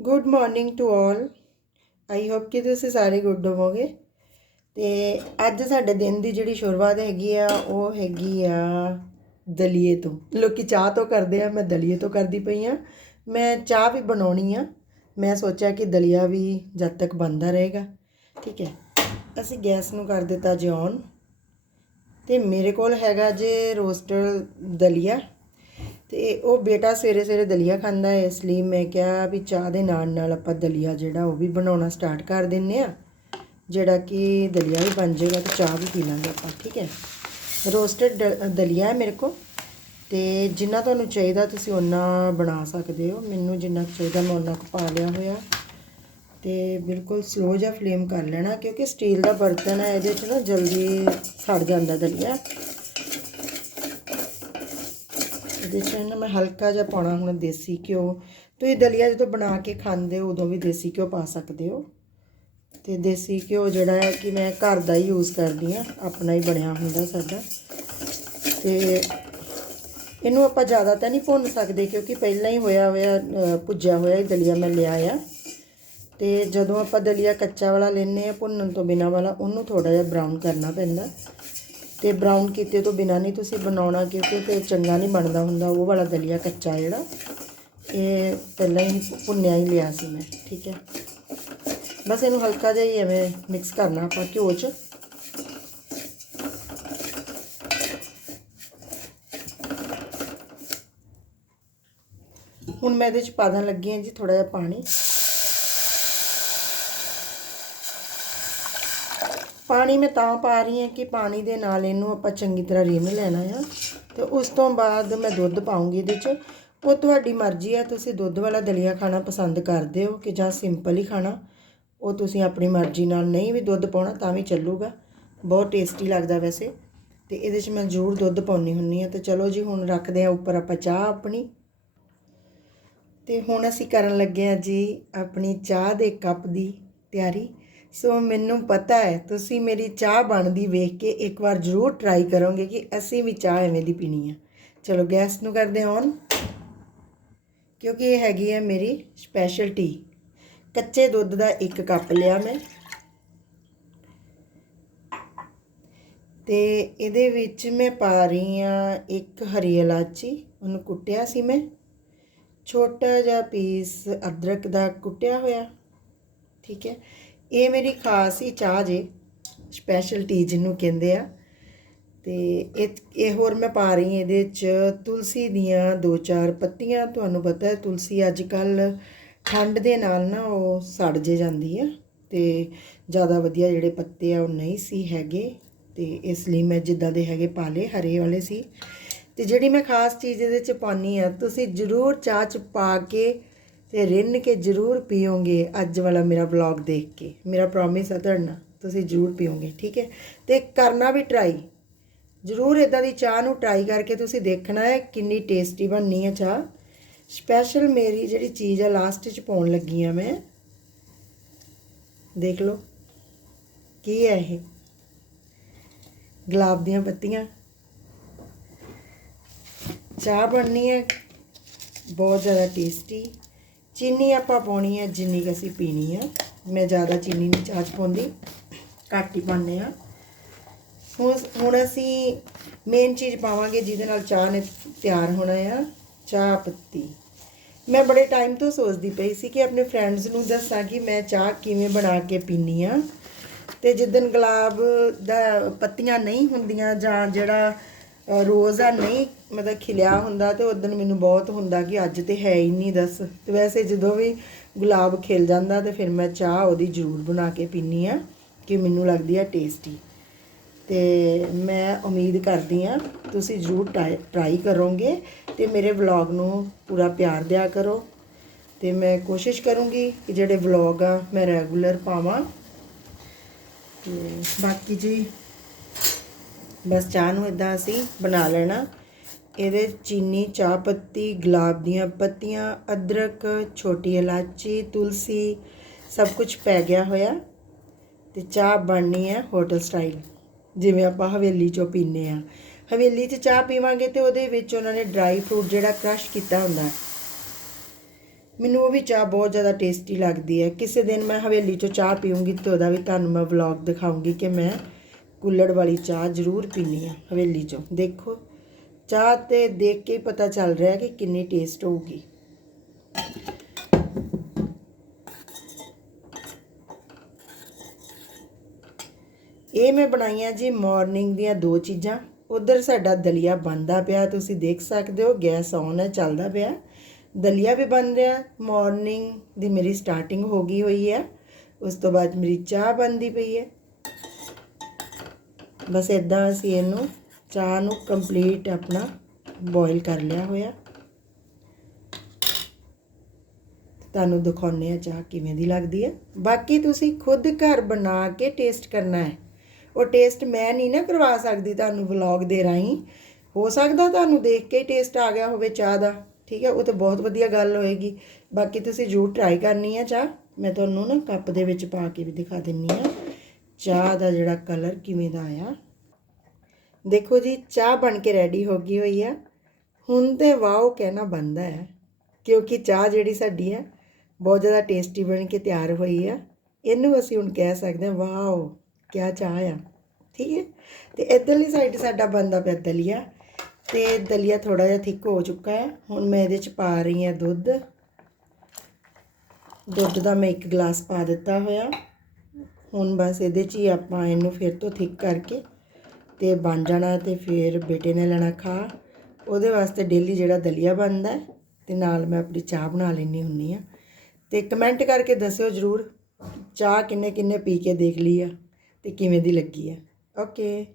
Good morning to all I hope ਕਿ ਤੁਸੀਂ ਸਾਰੇ ਗੁੱਡ ਹੋਵੋਗੇ। ਤੇ ਅੱਜ ਸਾਡੇ ਦਿਨ ਦੀ ਜਿਹੜੀ ਸ਼ੁਰੂਆਤ ਹੈਗੀ ਆ, ਉਹ ਹੈਗੀ ਆ ਦਲੀਏ ਤੋਂ। ਲੋਕੀ ਚਾਹ ਤੋਂ ਕਰਦੇ ਆ, ਮੈਂ ਦਲੀਏ ਤੋਂ ਕਰਦੀ ਪਈ ਆ। ਮੈਂ ਚਾਹ ਵੀ ਬਣਾਉਣੀ ਆ। ਮੈਂ ਸੋਚਿਆ ਕਿ ਦਲੀਆ ਵੀ ਜਦ ਤੱਕ ਬਣਦਾ ਰਹੇਗਾ। ਠੀਕ ਹੈ। ਅਸੀਂ ਗੈਸ ਨੂੰ ਕਰ ਦਿੱਤਾ ਜੀ ਔਨ ਤੇ ਮੇਰੇ ਕੋਲ ਹੈਗਾ ਜੇ ਰੋਸਟਡ ਦਲੀਆ। ਤੇ ਉਹ ਬੇਟਾ ਸਵੇਰੇ ਸਵੇਰੇ ਦਲੀਆ ਖਾਂਦਾ ਹੈ, ਇਸ ਲਈ ਮੈਂ ਕਿਹਾ ਵੀ ਚਾਹ ਦੇ ਨਾਲ ਨਾਲ ਆਪਾਂ ਦਲੀਆ ਜਿਹੜਾ ਉਹ ਵੀ ਬਣਾਉਣਾ ਸਟਾਰਟ ਕਰ ਦਿੰਨੇ ਆ। ਜਿਹੜਾ ਕਿ ਦਲੀਆ ਵੀ ਬਣ ਜਾਏਗਾ ਤੇ ਚਾਹ ਵੀ ਪੀ ਲਾਂਗੇ ਆਪਾਂ, ਠੀਕ ਹੈ? ਰੋਸਟਡ ਦਲੀਆ ਹੈ ਮੇਰੇ ਕੋਲ ਤੇ ਜਿੰਨਾ ਤੁਹਾਨੂੰ ਚਾਹੀਦਾ ਤੁਸੀਂ ਉਹਨਾਂ ਬਣਾ ਸਕਦੇ ਹੋ। ਮੈਨੂੰ ਜਿੰਨਾ ਕੁ ਚਾਹੀਦਾ ਮੈਂ ਉਹਨਾਂ ਕੁ ਪਾ ਲਿਆ ਹੋਇਆ। ਤੇ ਬਿਲਕੁਲ ਸਲੋ ਜਿਹਾ ਫਲੇਮ ਕਰ ਲੈਣਾ ਕਿਉਂਕਿ ਸਟੀਲ ਦਾ ਬਰਤਨ ਹੈ, ਇਹਦੇ 'ਚ ਨਾ ਜਲਦੀ ਸੜ ਜਾਂਦਾ ਦਲੀਆ। ਇਹਦੇ 'ਚ ਨਾ ਮੈਂ ਹਲਕਾ ਜਿਹਾ ਪਾਉਣਾ ਹੁਣ ਦੇਸੀ ਘਿਓ। ਤੁਸੀਂ ਦਲੀਆ ਜਦੋਂ ਬਣਾ ਕੇ ਖਾਂਦੇ ਹੋ, ਉਦੋਂ ਵੀ ਦੇਸੀ ਘਿਓ ਪਾ ਸਕਦੇ ਹੋ। ਤੇ ਦੇਸੀ ਘਿਓ ਜਿਹੜਾ ਹੈ ਕਿ ਮੈਂ ਘਰ ਦਾ ਹੀ ਯੂਜ਼ ਕਰਦੀ ਆ ਆਪਣਾ ਹੀ ਬਣਿਆ ਹੁੰਦਾ ਸਾਡਾ। ਤੇ ਇਹਨੂੰ ਆਪਾਂ ਜ਼ਿਆਦਾ ਤਾਂ ਨਹੀਂ ਭੁੰਨ ਸਕਦੇ ਕਿਉਂਕਿ ਪਹਿਲਾਂ ਹੀ ਹੋਇਆ ਹੋਇਆ ਭੁੱਜਿਆ ਹੋਇਆ ਇਹ ਦਲੀਆ ਮੈਂ ਲਿਆ ਆ। ਤੇ ਜਦੋਂ ਆਪਾਂ ਦਲੀਆ ਕੱਚਾ ਵਾਲਾ ਲੈਨੇ ਆ ਭੁੰਨਣ ਤੋਂ ਬਿਨਾ ਵਾਲਾ, ਉਹਨੂੰ ਥੋੜਾ ਜਿਹਾ ਬਰਾਊਨ ਕਰਨਾ ਪੈਂਦਾ। ਤੇ ਬਰਾਊਨ ਕੀਤੇ ਤੋਂ ਬਿਨਾ ਨਹੀਂ ਤੁਸੀਂ ਬਣਾਉਣਾ ਕਿਉਂਕਿ ਫਿਰ ਚੰਗਾ ਨਹੀਂ ਬਣਦਾ ਹੁੰਦਾ, ਉਹ ਵਾਲਾ ਦਲੀਆ ਕੱਚਾ ਜਿਹੜਾ, ਇਹ ਪਹਿਲਾਂ ਹੀ ਭੁੰਨਿਆ ਹੀ ਲਿਆ ਸੀ ਮੈਂ, ਠੀਕ ਹੈ। ਬਸ ਇਹਨੂੰ ਹਲਕਾ ਜਿਹਾ ਹੀ ਐਵੇਂ ਮਿਕਸ ਕਰਨਾ ਆਪਾਂ ਘਿਓ 'ਚ। ਹੁਣ ਮੈਂ ਇਹਦੇ 'ਚ ਪਾ ਦੇਣ ਲੱਗੀ ਹਾਂ ਜੀ ਥੋੜਾ ਜਿਹਾ ਪਾਣੀ। ਪਾਣੀ ਮੈਂ ਤਾਂ ਪਾ ਰਹੀ ਹਾਂ ਕਿ ਪਾਣੀ ਦੇ ਨਾਲ ਇਹਨੂੰ ਆਪਾਂ ਚੰਗੀ ਤਰ੍ਹਾਂ ਰਿੰਨ ਲੈਣਾ ਆ। ਤੇ ਉਸ ਤੋਂ ਬਾਅਦ ਮੈਂ ਦੁੱਧ ਪਾਉਂਗੀ ਇਹਦੇ 'ਚ। ਉਹ ਤੁਹਾਡੀ ਮਰਜ਼ੀ ਹੈ ਤੁਸੀਂ ਦੁੱਧ ਵਾਲਾ ਦਲੀਆ ਖਾਣਾ ਪਸੰਦ ਕਰਦੇ ਹੋ ਕਿ ਜਾਂ ਸਿੰਪਲ ਹੀ ਖਾਣਾ। ਉਹ ਤੁਸੀਂ ਆਪਣੀ ਮਰਜ਼ੀ ਨਾਲ ਨਹੀਂ ਵੀ ਦੁੱਧ ਪਾਉਣਾ ਤਾਂ ਵੀ ਚੱਲੂਗਾ। ਬਹੁਤ ਟੇਸਟੀ ਲੱਗਦਾ ਵੈਸੇ। ਤੇ ਇਹਦੇ 'ਚ ਮੈਂ ਜ਼ਰੂਰ ਦੁੱਧ ਪਾਉਣੀ ਹੁੰਨੀ ਆ ਤੇ ਚਲੋ ਜੀ, ਹੁਣ ਰੱਖਦੇ ਆ ਉੱਪਰ ਆਪਾਂ ਚਾਹ ਆਪਣੀ। ਤੇ ਹੁਣ ਅਸੀਂ ਕਰਨ ਲੱਗੇ ਆ ਜੀ ਆਪਣੀ ਚਾਹ ਦੇ ਕੱਪ ਦੀ ਤਿਆਰੀ। ਸੋ ਮੈਨੂੰ ਪਤਾ ਹੈ, ਤੁਸੀਂ ਮੇਰੀ ਚਾਹ ਬਣਦੀ ਵੇਖ ਕੇ ਇੱਕ ਵਾਰ ਜ਼ਰੂਰ ਟਰਾਈ ਕਰੋਗੇ ਕਿ ਅਸੀਂ ਵੀ ਚਾਹ ਐਵੇਂ ਦੀ ਪੀਣੀ ਆ। ਚਲੋ ਗੈਸ ਨੂੰ ਕਰਦੇ ਔਨ ਕਿਉਂਕਿ ਇਹ ਹੈਗੀ ਹੈ ਮੇਰੀ ਸਪੈਸ਼ਲ ਟੀ ਕੱਚੇ ਦੁੱਧ ਦਾ ਇੱਕ ਕੱਪ ਲਿਆ ਮੈਂ। ਤੇ ਇਹਦੇ ਵਿੱਚ ਮੈਂ ਪਾ ਰਹੀ ਆ ਇੱਕ ਹਰੀ ਇਲਾਚੀ, ਉਹਨੂੰ ਕੁੱਟਿਆ ਸੀ ਮੈਂ। ਛੋਟਾ ਜਿਹਾ ਪੀਸ ਅਦਰਕ ਦਾ ਕੁੱਟਿਆ ਹੋਇਆ। ਠੀਕ ਹੈ। ਇਹ ਮੇਰੀ ਖਾਸ ਹੀ ਚਾਹ ਜੇ ਸਪੈਸ਼ਲ ਟੀ ਜਿਹਨੂੰ ਕਹਿੰਦੇ ਆ। ਤੇ ਇਹ ਇਹ ਹੋਰ ਮੈਂ ਪਾ ਰਹੀ ਇਹਦੇ ਚ ਤੁਲਸੀ ਦੀਆਂ ਦੋ ਚਾਰ ਪੱਤੀਆਂ। ਤੁਹਾਨੂੰ ਪਤਾ ਹੈ ਤੁਲਸੀ ਅੱਜ ਕੱਲ ਠੰਡ ਦੇ ਨਾਲ ਨਾ ਉਹ ਸੜ ਜੇ ਜਾਂਦੀ ਆ ਤੇ ਜ਼ਿਆਦਾ ਵਧੀਆ ਜਿਹੜੇ ਪੱਤੇ ਆ ਉਹ ਨਹੀਂ ਸੀ ਹੈਗੇ। ਤੇ ਇਸ ਲਈ ਮੈਂ ਜਿੱਦਾਂ ਦੇ ਹੈਗੇ ਪਾ ਲਏ, ਹਰੇ ਵਾਲੇ ਸੀ। ਤੇ ਜਿਹੜੀ ਮੈਂ ਖਾਸ ਚੀਜ਼ ਇਹਦੇ ਚ ਪਾਣੀ ਆ ਤੁਸੀਂ ਜ਼ਰੂਰ ਚਾਹ ਚ ਪਾ ਕੇ ਤੇ ਰਿੰਨ ਕੇ ਜ਼ਰੂਰ ਪੀਓਗੇ ਅੱਜ ਵਾਲਾ ਮੇਰਾ ਵਲੌਗ ਦੇਖ ਕੇ। ਮੇਰਾ ਪ੍ਰੋਮਿਸ ਹੈ ਤੁਹਾਡੇ ਤੁਸੀਂ ਜ਼ਰੂਰ ਪੀਓਗੇ, ਠੀਕ ਹੈ? ਤੇ ਕਰਨਾ ਵੀ ਟਰਾਈ ਜ਼ਰੂਰ ਇਦਾਂ ਦੀ ਚਾਹ ਨੂੰ ਟਰਾਈ ਕਰਕੇ ਤੁਸੀਂ ਦੇਖਣਾ ਹੈ ਕਿੰਨੀ ਟੇਸਟੀ ਬਣਨੀ ਹੈ ਚਾਹ। ਸਪੈਸ਼ਲ ਮੇਰੀ ਜਿਹੜੀ ਚੀਜ਼ ਆ ਲਾਸਟ 'ਚ ਪਾਉਣ ਲੱਗੀ ਆ ਮੈਂ। ਦੇਖ ਲਓ, ਕੀ ਹੈ ਇਹ? ਗੁਲਾਬ ਦੀਆਂ ਪੱਤੀਆਂ। ਚਾਹ ਬਣਨੀ ਹੈ, ਬਹੁਤ ਜ਼ਿਆਦਾ ਟੇਸਟੀ ਚੀਨੀ ਆਪਾਂ ਪਾਉਣੀ ਹੈ ਜਿੰਨੀ ਕੁ ਅਸੀਂ ਪੀਣੀ ਆ। ਮੈਂ ਜ਼ਿਆਦਾ ਚੀਨੀ ਨਹੀਂ ਚਾਹ 'ਚ ਪਾਉਂਦੀ, ਘੱਟ ਹੀ ਪਾਉਂਦੇ ਆ। ਹੁਣ ਹੁਣ ਅਸੀਂ ਮੇਨ ਚੀਜ਼ ਪਾਵਾਂਗੇ, ਜਿਹਦੇ ਨਾਲ ਚਾਹ ਨੇ ਤਿਆਰ ਹੋਣਾ ਆ, ਚਾਹ ਪੱਤੀ। ਮੈਂ ਬੜੇ ਟਾਈਮ ਤੋਂ ਸੋਚਦੀ ਪਈ ਸੀ ਕਿ ਆਪਣੇ ਫਰੈਂਡਸ ਨੂੰ ਦੱਸਾਂ ਕਿ ਮੈਂ ਚਾਹ ਕਿਵੇਂ ਬਣਾ ਕੇ ਪੀਨੀ ਆ। ਤੇ ਜਿੱਦਨ ਗੁਲਾਬ ਦਾ ਪੱਤੀਆਂ ਨਹੀਂ ਹੁੰਦੀਆਂ ਜਾਂ ਜਿਹੜਾ ਰੋਜ਼ ਆ ਨਹੀਂ ਮਤਲਬ ਖਿਲਿਆ ਹੁੰਦਾ ਤੇ ਉਦੋਂ ਮੈਨੂੰ ਬਹੁਤ ਹੁੰਦਾ ਕਿ ਅੱਜ ਤੇ ਹੈ ਹੀ ਨਹੀਂ ਦੱਸ। ਤੇ ਵੈਸੇ ਜਦੋਂ ਵੀ ਗੁਲਾਬ ਖਿਲ ਜਾਂਦਾ ਤੇ ਫਿਰ ਮੈਂ ਚਾਹ ਉਹਦੀ ਜ਼ਰੂਰ ਬਣਾ ਕੇ ਪੀਨੀ ਆ ਕਿ ਮੈਨੂੰ ਲੱਗਦੀ ਆ ਟੇਸਟੀ ਤੇ ਮੈਂ ਉਮੀਦ ਕਰਦੀ ਆ ਤੁਸੀਂ ਜ਼ਰੂਰ ਟਰਾਈ ਕਰੋਗੇ ਤੇ ਮੇਰੇ ਵਲੌਗ ਨੂੰ ਪੂਰਾ ਪਿਆਰ ਦਿਆ ਕਰੋ। ਤੇ ਮੈਂ ਕੋਸ਼ਿਸ਼ ਕਰੂੰਗੀ ਕਿ ਜਿਹੜੇ ਵਲੌਗ ਆ ਮੈਂ ਰੈਗੂਲਰ ਪਾਵਾਂ। ਤੇ ਬਾਕੀ ਜੀ ਬਸ ਚਾਹ ਨੂੰ ਇਦਾਂ ਅਸੀਂ ਬਣਾ ਲੈਣਾ। ਇਹਦੇ ਚੀਨੀ ਚਾਹ ਪੱਤੀ, ਗੁਲਾਬ ਦੀਆਂ ਪੱਤੀਆਂ, ਅਦਰਕ, ਛੋਟੀ ਇਲਾਚੀ, ਤੁਲਸੀ, ਸਭ ਕੁਝ ਪੈ ਗਿਆ ਹੋਇਆ ਤੇ ਚਾਹ ਬਣਨੀ ਹੈ ਹੋਟਲ ਸਟਾਈਲ। ਜਿਵੇਂ ਆਪਾਂ ਹਵੇਲੀ ਚੋਂ ਪੀਨੇ ਆ ਹਵੇਲੀ 'ਚ ਚਾਹ ਪੀਵਾਂਗੇ ਤੇ ਉਹਦੇ ਵਿੱਚ ਉਹਨਾਂ ਨੇ ਡਰਾਈ ਫਰੂਟ ਜਿਹੜਾ ਕ੍ਰਸ਼ ਕੀਤਾ ਹੁੰਦਾ ਮੈਨੂੰ ਉਹ ਵੀ ਚਾਹ ਬਹੁਤ ਜ਼ਿਆਦਾ ਟੇਸਟੀ ਲੱਗਦੀ ਹੈ। ਕਿਸੇ ਦਿਨ ਮੈਂ ਹਵੇਲੀ 'ਚੋਂ ਚਾਹ ਪੀਉਂਗੀ ਤੇ ਉਹਦਾ ਵੀ ਤੁਹਾਨੂੰ ਮੈਂ ਵਲੌਗ ਦਿਖਾਉਂਗੀ ਕਿ ਮੈਂ ਕੁੱਲੜ ਵਾਲੀ ਚਾਹ ਜ਼ਰੂਰ ਪੀਣੀ ਆ ਹਵੇਲੀ 'ਚੋਂ ਦੇਖੋ ਚਾਹ ਤੇ ਦੇਖ ਕੇ ਹੀ ਪਤਾ ਚੱਲ ਰਿਹਾ ਕਿ ਕਿੰਨੀ ਟੇਸਟ ਹੋਊਗੀ ਇਹ ਮੈਂ ਬਣਾਈਆਂ ਜੀ ਮਾਰਨਿੰਗ ਦੀਆਂ ਦੋ ਚੀਜ਼ਾਂ ਉਧਰ ਸਾਡਾ ਦਲੀਆ ਬਣਦਾ ਪਿਆ ਤੁਸੀਂ ਦੇਖ ਸਕਦੇ ਹੋ ਗੈਸ ਔਨ ਹੈ ਚੱਲਦਾ ਪਿਆ ਦਲੀਆ ਵੀ ਬਣ ਰਿਹਾ ਮਾਰਨਿੰਗ ਦੀ ਮੇਰੀ ਸਟਾਰਟਿੰਗ ਹੋ ਗਈ ਹੋਈ ਹੈ ਉਸ ਤੋਂ ਬਾਅਦ ਮੇਰੀ ਚਾਹ ਬਣਦੀ ਪਈ ਹੈ ਬਸ ਇਦਾਂ ਅਸੀਂ ਇਹਨੂੰ ਚਾਹ ਨੂੰ ਕੰਪਲੀਟ ਆਪਣਾ ਬੋਇਲ ਕਰ ਲਿਆ ਹੋਇਆ। ਤੁਹਾਨੂੰ ਦਿਖਾਉਂਦੇ ਆ ਚਾਹ ਕਿਵੇਂ ਦੀ ਲੱਗਦੀ ਹੈ। ਬਾਕੀ ਤੁਸੀਂ ਖੁਦ ਘਰ ਬਣਾ ਕੇ ਟੇਸਟ ਕਰਨਾ ਹੈ। ਉਹ ਟੇਸਟ ਮੈਂ ਨਹੀਂ ਨਾ ਕਰਵਾ ਸਕਦੀ ਤੁਹਾਨੂੰ ਵਲੌਗ ਦੇ ਰਾਹੀਂ। ਹੋ ਸਕਦਾ ਤੁਹਾਨੂੰ ਦੇਖ ਕੇ ਟੇਸਟ ਆ ਗਿਆ ਹੋਵੇ ਚਾਹ ਦਾ। ਠੀਕ ਹੈ, ਉਹ ਤਾਂ ਬਹੁਤ ਵਧੀਆ ਗੱਲ ਹੋਏਗੀ। ਬਾਕੀ ਤੁਸੀਂ ਜ਼ਰੂਰ ਟਰਾਈ ਕਰਨੀ ਹੈ ਚਾਹ। ਮੈਂ ਤੁਹਾਨੂੰ ਨਾ ਕੱਪ ਦੇ ਵਿੱਚ ਪਾ ਕੇ ਵੀ ਦਿਖਾ ਦਿੰਨੀ ਆ ਚਾਹ ਦਾ ਜਿਹੜਾ ਕਲਰ ਕਿਵੇਂ ਦਾ ਆਇਆ? ਦੇਖੋ ਜੀ, ਚਾਹ ਬਣ ਕੇ ਰੈਡੀ ਹੋ ਗਈ ਹੋਈ ਆ। ਹੁਣ ਤੇ ਵਾਓ ਕਹਿਣਾ ਬੰਦਾ ਹੈ, ਕਿਉਂਕਿ ਚਾਹ ਜਿਹੜੀ ਸਾਡੀ ਹੈ ਬਹੁਤ ਜ਼ਿਆਦਾ ਟੇਸਟੀ ਬਣ ਕੇ ਤਿਆਰ ਹੋਈ ਆ। ਇਹਨੂੰ ਅਸੀਂ ਹੁਣ ਕਹਿ ਸਕਦੇ ਹਾਂ, ਵਾਓ, ਕਿਆ ਚਾਹ ਆ। ਠੀਕ ਹੈ? ਤੇ ਇਧਰਲੀ ਸਾਈਡ ਸਾਡਾ ਬੰਦਾ ਪਿਆ ਦਲੀਆ। ਤੇ ਦਲੀਆ ਥੋੜਾ ਜਿਹਾ ਥਿੱਕ ਹੋ ਚੁੱਕਾ ਹੈ। ਹੁਣ ਮੈਂ ਇਹਦੇ ਚ ਪਾ ਰਹੀ ਹਾਂ ਦੁੱਧ। ਦੁੱਧ ਦਾ ਮੈਂ ਇੱਕ ਗਲਾਸ ਪਾ ਦਿੱਤਾ ਹੋਇਆ। ਹੁਣ ਬਸ ਇਹਦੇ 'ਚ ਹੀ ਆਪਾਂ ਇਹਨੂੰ ਫਿਰ ਤੋਂ ਥਿੱਕ ਕਰਕੇ ਤੇ ਬਣ ਜਾਣਾ ਤੇ ਫਿਰ ਬੇਟੇ ਨੇ ਲੈਣਾ ਖਾ ਉਹਦੇ ਵਾਸਤੇ ਡੇਲੀ ਜਿਹੜਾ ਦਲੀਆ ਬਣਦਾ ਹੈ ਤੇ ਨਾਲ ਮੈਂ ਆਪਣੀ ਚਾਹ ਬਣਾ ਲੈਣੀ ਹੁੰਨੀ ਆ ਤੇ ਕਮੈਂਟ ਕਰਕੇ ਦੱਸਿਓ ਜਰੂਰ ਚਾਹ ਕਿੰਨੇ ਕਿੰਨੇ ਪੀ ਕੇ ਦੇਖ ਲਈ ਆ ਤੇ ਕਿਵੇਂ ਦੀ ਲੱਗੀ ਆ। ਓਕੇ